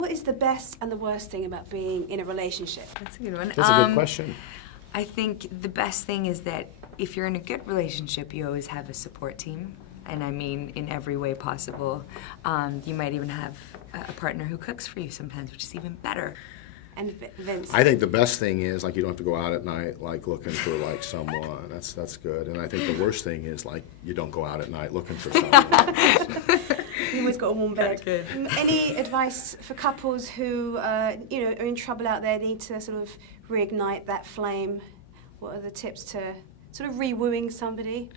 What is the best and the worst thing about being in a relationship? That's a good one. That's a good question. I think the best thing is that if you're in a good relationship, you always have a support team. And I mean in every way possible. You might even have a partner who cooks for you sometimes, which is even better. And Vince? I think the best thing is, like, you don't have to go out at night, like, looking for, like, someone. That's good. And I think the worst thing is, like, you don't go out at night looking for someone. You always got a warm bed. Good. Any advice for couples who, are in trouble out there, need to sort of reignite that flame? What are the tips to sort of re-wooing somebody?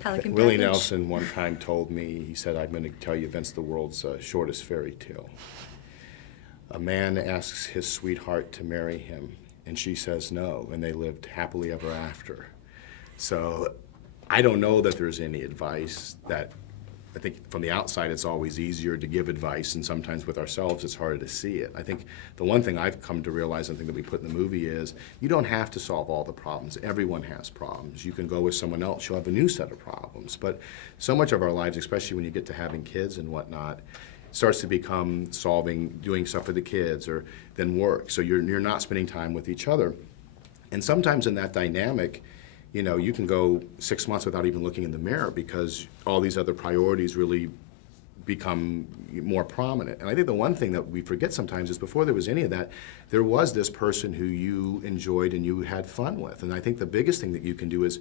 Pelican Willie package. Nelson one time told me, he said, I'm going to tell you, Vince, the world's shortest fairy tale. A man asks his sweetheart to marry him, and she says no, and they lived happily ever after. So I don't know that there's any advice that, I think from the outside it's always easier to give advice, and sometimes with ourselves it's harder to see it. I think the one thing I've come to realize, and I think that we put in the movie, is you don't have to solve all the problems. Everyone has problems. You can go with someone else, you'll have a new set of problems. But so much of our lives, especially when you get to having kids and whatnot, starts to become doing stuff for the kids, or then work. So you're not spending time with each other. And sometimes in that dynamic, you can go 6 months without even looking in the mirror because all these other priorities really become more prominent. And I think the one thing that we forget sometimes is before there was any of that, there was this person who you enjoyed and you had fun with. And I think the biggest thing that you can do is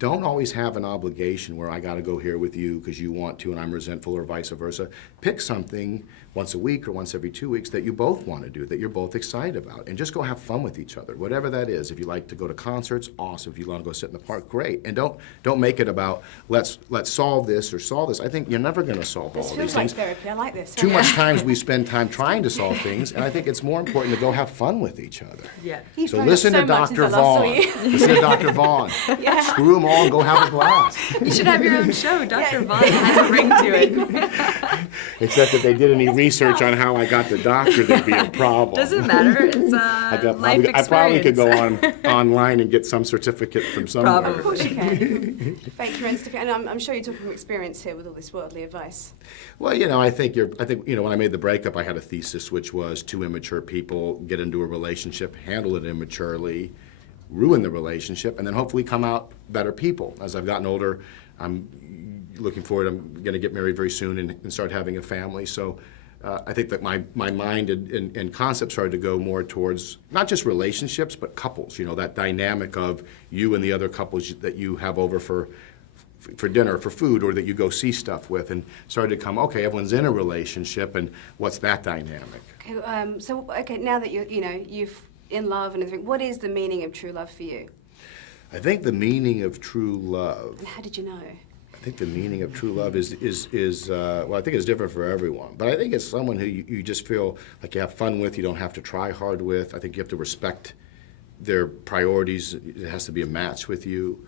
don't always have an obligation where I got to go here with you because you want to and I'm resentful, or vice versa. Pick something once a week or once every 2 weeks that you both want to do, that you're both excited about, and just go have fun with each other, whatever that is. If you like to go to concerts, awesome. If you want to go sit in the park, great. And don't make it about let's solve this or solve this. I think you're never going to solve all This of feels these like things. therapy. I like this. Too much times we spend time trying to solve things, and I think it's more important to go have fun with each other. Yeah. You've So grown up listen so to much since Dr. I last saw Vaughn. you. Listen to Dr. Vaughn. Yeah. Screw them all and go have a blast. You should have your own show. Dr. Vaughn has a ring to it. Except if they did any research on how I got the doctor, there'd be a problem. Doesn't matter. It's life experience. I probably could go online and get some certificate from somewhere. Probably. Of course you can. Fake your Insta. And I'm sure you're talking from experience here with all this worldly advice. Well, I think when I made the breakup, I had a thesis which was two immature people get into a relationship, handle it immaturely, ruin the relationship, and then hopefully come out better people. As I've gotten older, I'm looking forward. I'm going to get married very soon and start having a family. So I think that my mind and concept started to go more towards not just relationships, but couples. That dynamic of you and the other couples that you have over for dinner, for food, or that you go see stuff with, and started to come, okay, everyone's in a relationship, and what's that dynamic? Okay, now that you're in love and everything, what is the meaning of true love for you? I think the meaning of true love. And how did you know? I think the meaning of true love is well, I think it's different for everyone. But I think it's someone who you just feel like you have fun with, you don't have to try hard with. I think you have to respect their priorities. It has to be a match with you.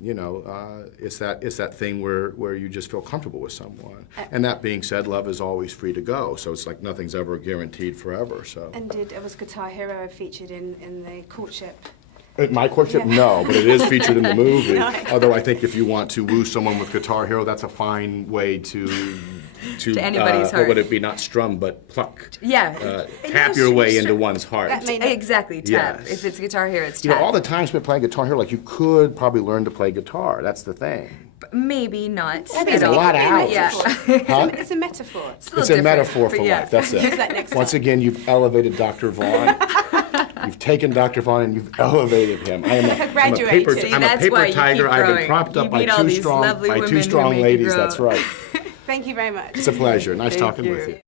It's that thing where you just feel comfortable with someone. And that being said, love is always free to go. So it's like nothing's ever guaranteed forever. So. And was Guitar Hero featured in the courtship? My courtship, no, but it is featured in the movie. No. Although I think if you want to woo someone with Guitar Hero, that's a fine way to anybody's heart. What would it be? Not strum, but pluck. Yeah. Tap your way into one's heart. Exactly. Tap. Yes. If it's Guitar Hero, it's tap. All the time spent playing Guitar Hero, like you could probably learn to play guitar. That's the thing. Maybe not. There's a lot out. Yeah. Huh? It's a metaphor. It's a metaphor for life. That's it. Use that next Once time. again, you've elevated Dr. Vaughn. You've taken Dr. Vaughn and you've elevated him. I'm a Graduated. paper, See, I'm a that's paper why you tiger. keep I've been growing. propped up You by meet all two these strong lovely women who make you ladies. grow. That's right. Thank you very much. It's a pleasure. Nice Thank talking you. with you.